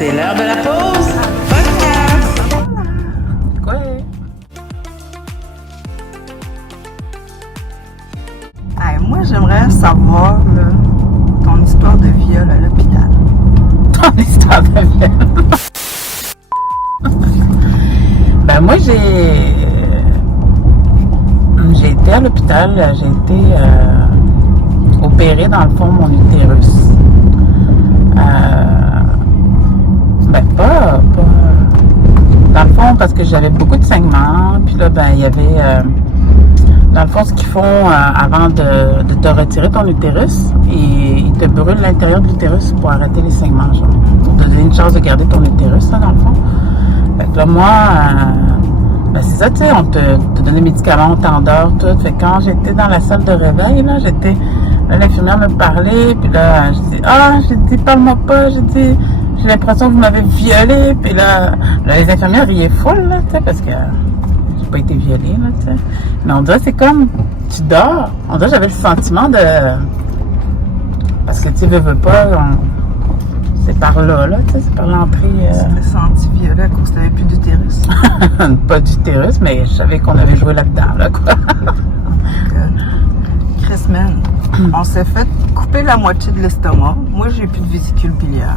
C'est l'heure de la pause podcast. Quoi? Hey, moi, j'aimerais savoir là, ton histoire de viol à l'hôpital. Ton histoire de viol. Ben moi, j'ai été à l'hôpital, j'ai été opérée dans le fond mon utérus. Ben pas dans le fond parce que j'avais beaucoup de saignements, puis là ben il y avait dans le fond ce qu'ils font avant de te retirer ton utérus, et ils te brûlent l'intérieur de l'utérus pour arrêter les saignements, genre, pour te donner une chance de garder ton utérus là, dans le fond. Fait que là moi ben c'est ça, tu sais, on te donne des médicaments, on t'endort, tout. Fait que quand j'étais dans la salle de réveil, là, l'infirmière me parlait, puis là, j'ai dit, parle-moi pas, j'ai l'impression que vous m'avez violée, puis là, les infirmières riaient full, là, tu sais, parce que j'ai pas été violée, là, tu sais. Mais on dirait, c'est comme, tu dors, on dirait, j'avais le sentiment de, parce que, tu sais, veux pas, c'est par là, tu sais, c'est par l'entrée. Tu t'es senti violée à cause que t'avais plus d'utérus. Pas d'utérus, mais je savais qu'on avait joué là-dedans, là, quoi. Chris, man, on s'est fait couper la moitié de l'estomac. Moi, j'ai plus de vésicule biliaire.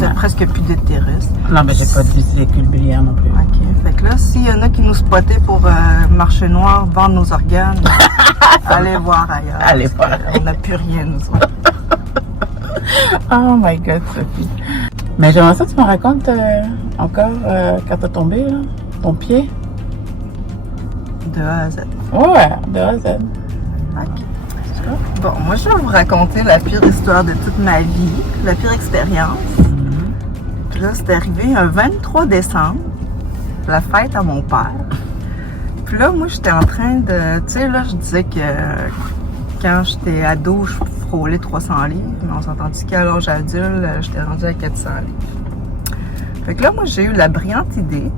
J'ai presque plus d'utérus. Non, mais j'ai pas de vésicule biliaire non plus. OK. Fait que là, s'il y en a qui nous spottaient pour marché noir, vendre nos organes, allez voir ailleurs. Allez voir ailleurs. On n'a plus rien, nous autres. Oh my God, Sophie. Mais j'aimerais ça que tu me racontes encore quand t'as tombé, là, ton pied. De A à Z. Ouais, de A à Z. OK. Bon, moi, je vais vous raconter la pire histoire de toute ma vie, la pire expérience. Puis là, c'est arrivé un 23 décembre, la fête à mon père. Puis là, moi, j'étais en train de... Tu sais, là, je disais que quand j'étais ado, je frôlais 300 livres. Mais on s'est entendu qu'à l'âge adulte, j'étais rendue à 400 livres. Fait que là, moi, j'ai eu la brillante idée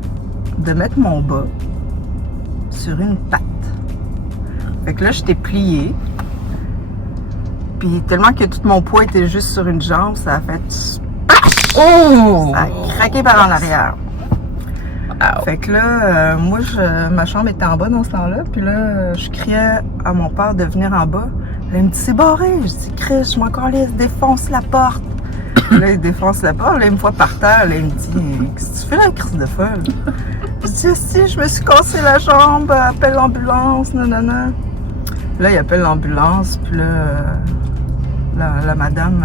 de mettre mon bas sur une patte. Fait que là, j'étais pliée. Puis tellement que tout mon poids était juste sur une jambe, ça a fait... Oh! Ça a craqué par en arrière. Wow. Fait que là, moi, ma chambre était en bas dans ce temps-là. Puis là, je criais à mon père de venir en bas. Là, il me dit, c'est barré. Je dis, Chris, je m'en calisse, défonce la porte. Là, il défonce la porte. Là, il me voit par terre. Là, il me dit, qu'est-ce que tu fais là, Chris de folle? Je dis, si, je me suis cassé la jambe, appelle l'ambulance, nanana. Là, il appelle l'ambulance. Puis là, la madame,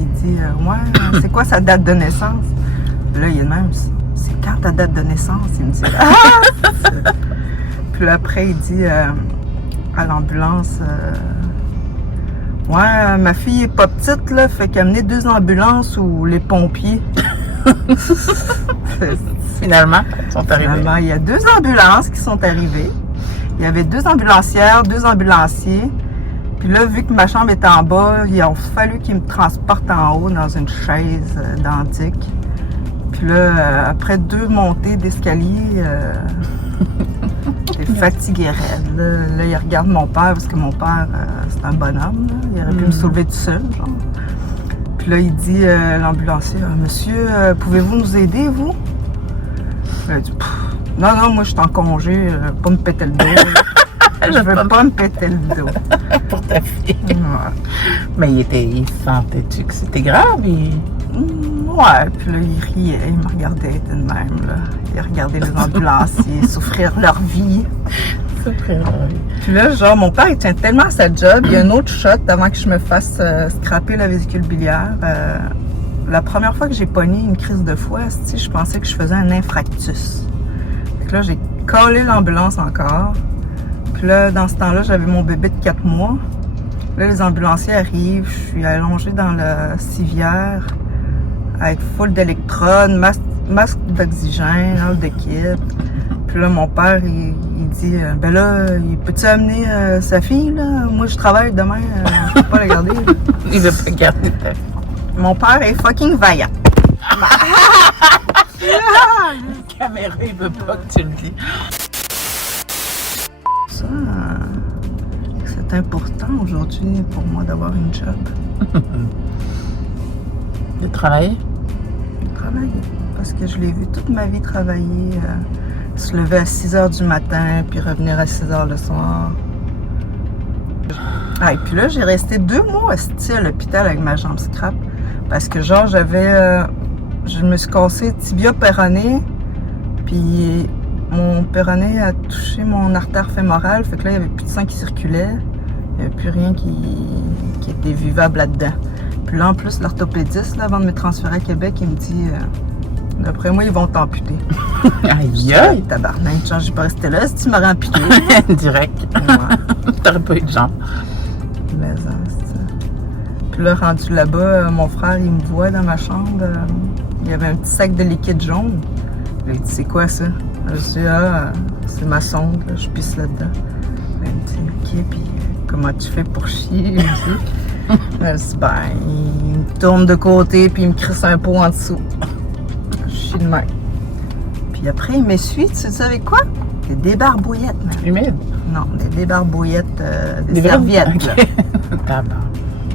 il dit, ouais, c'est quoi sa date de naissance? Là, il est même, c'est quand ta date de naissance? Il me dit, ah! Puis là, après, il dit à l'ambulance, ouais, ma fille est pas petite, là, fait qu'amener 2 ambulances ou les pompiers. Finalement, ils sont arrivés. Finalement, il y a 2 ambulances qui sont arrivées. Il y avait 2 ambulancières, 2 ambulanciers. Puis là, vu que ma chambre était en bas, il a fallu qu'ils me transportent en haut dans une chaise dandique. Puis là, après 2 montées d'escalier, j'étais fatiguée raide. Là, il regarde mon père, parce que mon père, c'est un bonhomme. Là. Il aurait pu me soulever tout seul, genre. Puis là, il dit, l'ambulancier, monsieur, pouvez-vous nous aider, vous? Là, il dit, non, moi, je suis en congé, pas me péter le dos. Je veux pas me péter le dos. Pour ta fille. Ouais. Mais il sentait-tu que c'était grave? Ouais, puis là, il riait, il me regardait de même, là. Il regardait les ambulanciers souffrir leur vie. Puis là, genre, mon père, il tient tellement à sa job, il y a un autre shot avant que je me fasse scraper la vésicule biliaire. La première fois que j'ai pogné une crise de foie, je pensais que je faisais un infarctus. Fait que là, j'ai collé l'ambulance encore. Puis là, dans ce temps-là, j'avais mon bébé de 4 mois. Là, les ambulanciers arrivent, je suis allongée dans la civière avec full d'électrodes, masque d'oxygène, out de kit. Puis là, mon père, il dit, ben là, peux-tu amener sa fille, là? Moi, je travaille demain, je peux pas la garder. Il veut pas garder ta fille. Mon père est fucking vaillant. La caméra, il veut pas que tu le dis. Ça, c'est important aujourd'hui pour moi d'avoir une job. De travailler? travailler. Parce que je l'ai vu toute ma vie travailler. Se lever à 6 h du matin, puis revenir à 6 h le soir. Ah, et puis là, j'ai resté 2 mois à l'hôpital avec ma jambe scrap. Parce que genre, je me suis cassé tibia péroné, puis mon péroné a touché mon artère fémorale, fait que là, il n'y avait plus de sang qui circulait. Il n'y avait plus rien qui était vivable là-dedans. Puis là, en plus, l'orthopédiste, là, avant de me transférer à Québec, il me dit d'après moi, ils vont t'amputer. Aïe, aïe! Tabarnak, genre, j'ai pas resté là si tu m'aurais amputé. Direct. Ouais. T'aurais pas eu de jambes. Mais ça, c'est ça. Puis là, rendu là-bas, mon frère, il me voit dans ma chambre. Il y avait un petit sac de liquide jaune. Il dit, c'est quoi ça? Je dis, ah, c'est ma sonde, là, je pisse là-dedans. Il me dit, ok, puis comment tu fais pour chier? Il me dit. Je dis, ben, il me tourne de côté, puis il me crisse un pot en dessous. Je chie de main. Puis après, il m'essuie, tu sais avec quoi? Des débarbouillettes, man. Humide? Non, des débarbouillettes, des serviettes. Okay. Tabac.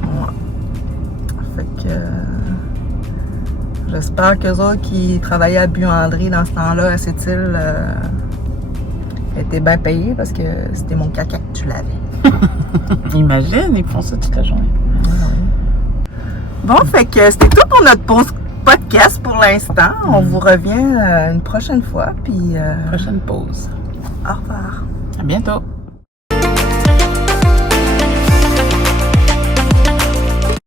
Ouais. Fait que j'espère qu'eux autres qui travaillaient à buanderie dans ce temps-là, à cette île, étaient bien payés parce que c'était mon caca que tu l'avais. Imagine, ils font ça toute la journée. Bon, fait que c'était tout pour notre podcast pour l'instant. On vous revient une prochaine fois. Puis, Prochaine pause. au revoir. À bientôt.